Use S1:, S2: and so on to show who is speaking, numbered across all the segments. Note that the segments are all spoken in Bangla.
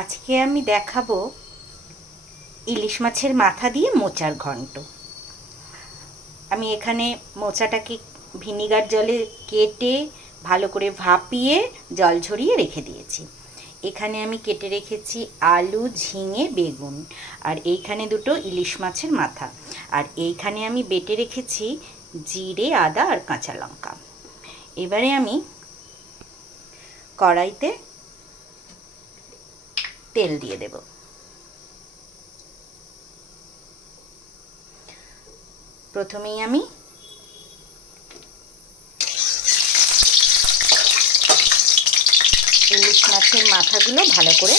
S1: আজকে আমি দেখাবো ইলিশ মাছের মাথা দিয়ে মোচার ঘন্ট। আমি এখানে মোচাটাকে ভিনিগার জলে কেটে ভালো করে ভাপিয়ে জল ঝরিয়ে রেখে দিয়েছি। এখানে আমি কেটে রেখেছি আলু, ঝিঙে, বেগুন আর এইখানে দুটো ইলিশ মাছের মাথা। আর এইখানে আমি বেটে রেখেছি জিরে, আদা আর কাঁচা লঙ্কা। এবারে আমি কড়াইতে তেল দিয়ে দেব। প্রথমেই আমি ইলিশ মাছের মাথাগুলো ভালো করে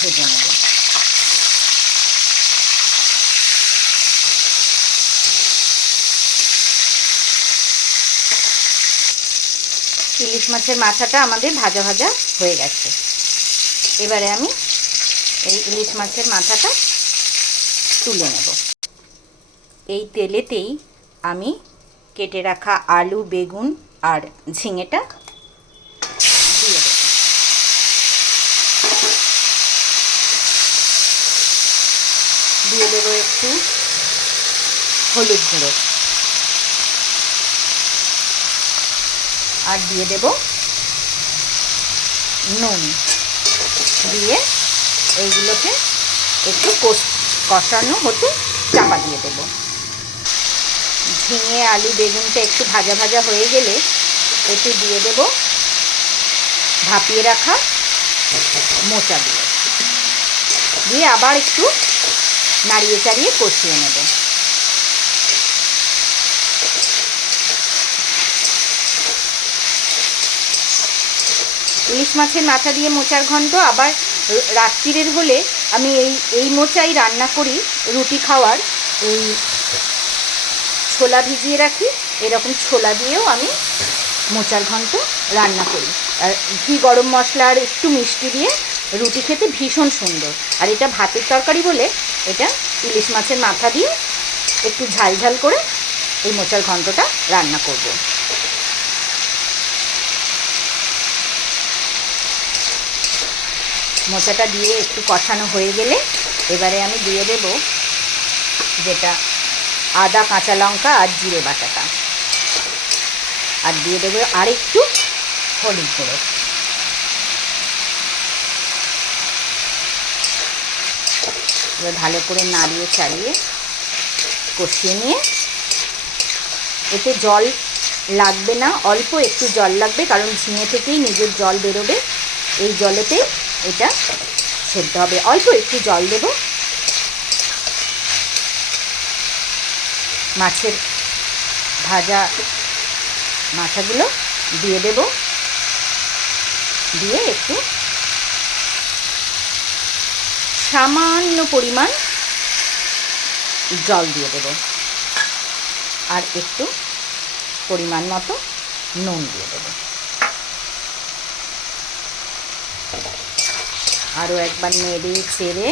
S1: ভেজে নেব। ইলিশ মাছের মাথাটা আমাদের ভাজা ভাজা হয়ে গেছে। এবারে আমি এই ইলিশ মাছের মাথাটা তুলে নেব। এই তেলেতেই আমি কেটে রাখা আলু, বেগুন আর ঝিঙেটা দিয়ে দেব। দেবো একটু হলুদ গুঁড়ো। আর দিয়ে দেব নুন। দিয়ে এইগুলোকে একটু কষ, কষানো হতে চাপা দিয়ে দেব। ঝিঙে, আলু, বেগুনটা একটু ভাজা ভাজা হয়ে গেলে এতে দিয়ে দেব ভাপিয়ে রাখা মোচাগুলো। দিয়ে আবার একটু নাড়িয়ে চাড়িয়ে কষিয়ে নেব। ইলিশ মাছের মাথা দিয়ে মোচার ঘন্ট আবার রাত্রিরের হলে আমি এই এই মোচাই রান্না করি, রুটি খাওয়ার। এই ছোলা ভিজিয়ে রাখি, এরকম ছোলা দিয়েও আমি মোচার ঘন্ট রান্না করি। আর ঘি, গরম মশলা আর একটু মিষ্টি দিয়ে রুটি খেতে ভীষণ সুন্দর। আর এটা ভাতের তরকারি বলে এটা ইলিশ মাছের মাথা দিয়ে একটু ঝাল ঝাল করে এই মোচার ঘন্টটা রান্না করব। মোচাটা দিয়ে একটু কষানো হয়ে গেলে এবারে আমি দিয়ে দেব যেটা আদা, কাঁচা লঙ্কা আর জিরে বাটাটা। আর দিয়ে দেবো আর একটু হলুদ গুঁড়ো। এবার ভালো করে নাড়িয়ে চাড়িয়ে কষিয়ে নিয়ে এতে জল লাগবে না, অল্প একটু জল লাগবে, কারণ ঝিঙে থেকেই নিজের জল বেরোবে। এই জলেতে এটা সেদ্ধ হবে। অল্প একটু জল দেব। মাছের ভাজা মাথাগুলো দিয়ে দেব। দিয়ে একটু সামান্য পরিমাণ জল দিয়ে দেব। আর একটু পরিমাণ মতো নুন দিয়ে দেব। আরও একবার নেড়ে চেড়ে।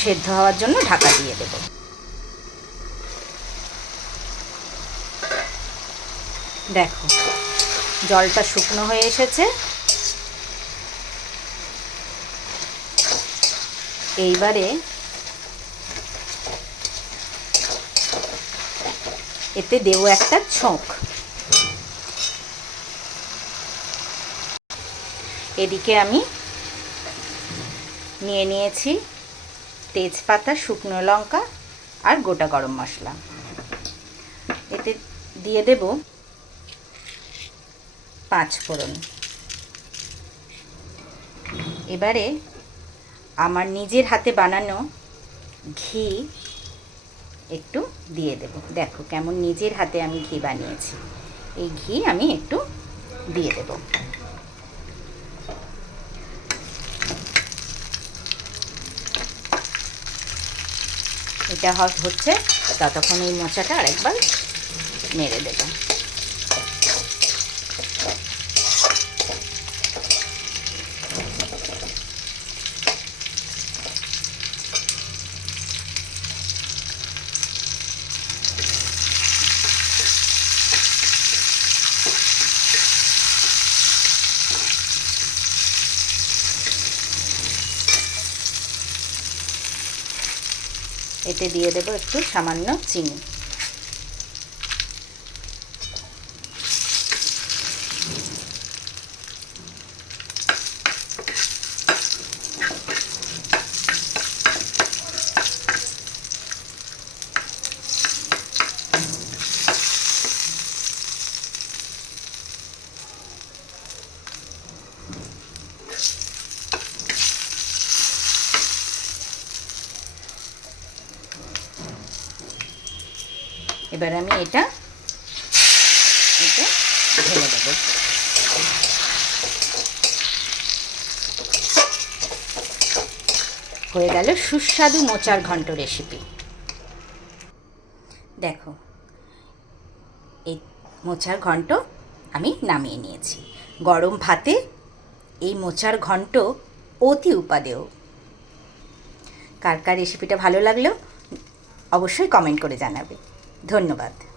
S1: সেদ্ধ হওয়ার জন্য ঢাকা দিয়ে দেব। দেখো, জলটা শুকনো হয়ে এসেছে। এইবারে এতে দেবো একটা ছোঁক। এদিকে আমি নিয়ে নিয়েছি তেজপাতা, শুকনো লঙ্কা আর গোটা গরম মশলা। এতে দিয়ে দেব পাঁচ ফোড়ন। এবারে আমার নিজের হাতে বানানো ঘি একটু দিয়ে দেব। দেখো কেমন নিজের হাতে আমি ঘি বানিয়েছি। এই ঘি আমি একটু দিয়ে দেব। এটা হচ্ছে, ততক্ষণ এই মোচাটা আরেকবার মেরে দেবো। এতে দিয়ে দেবো একটু সামান্য চিনি। এবার আমি এটা এটা ঢেলে দেবো। হয়ে গেল সুস্বাদু মোচার ঘন্ট রেসিপি দেখো, এই মোচার ঘন্ট আমি নামিয়ে নিয়েছি। গরম ভাতে এই মোচার ঘন্ট অতি উপাদেয়। কার কার রেসিপিটা ভালো লাগল, অবশ্যই কমেন্ট করে জানাবে। ধন্যবাদ।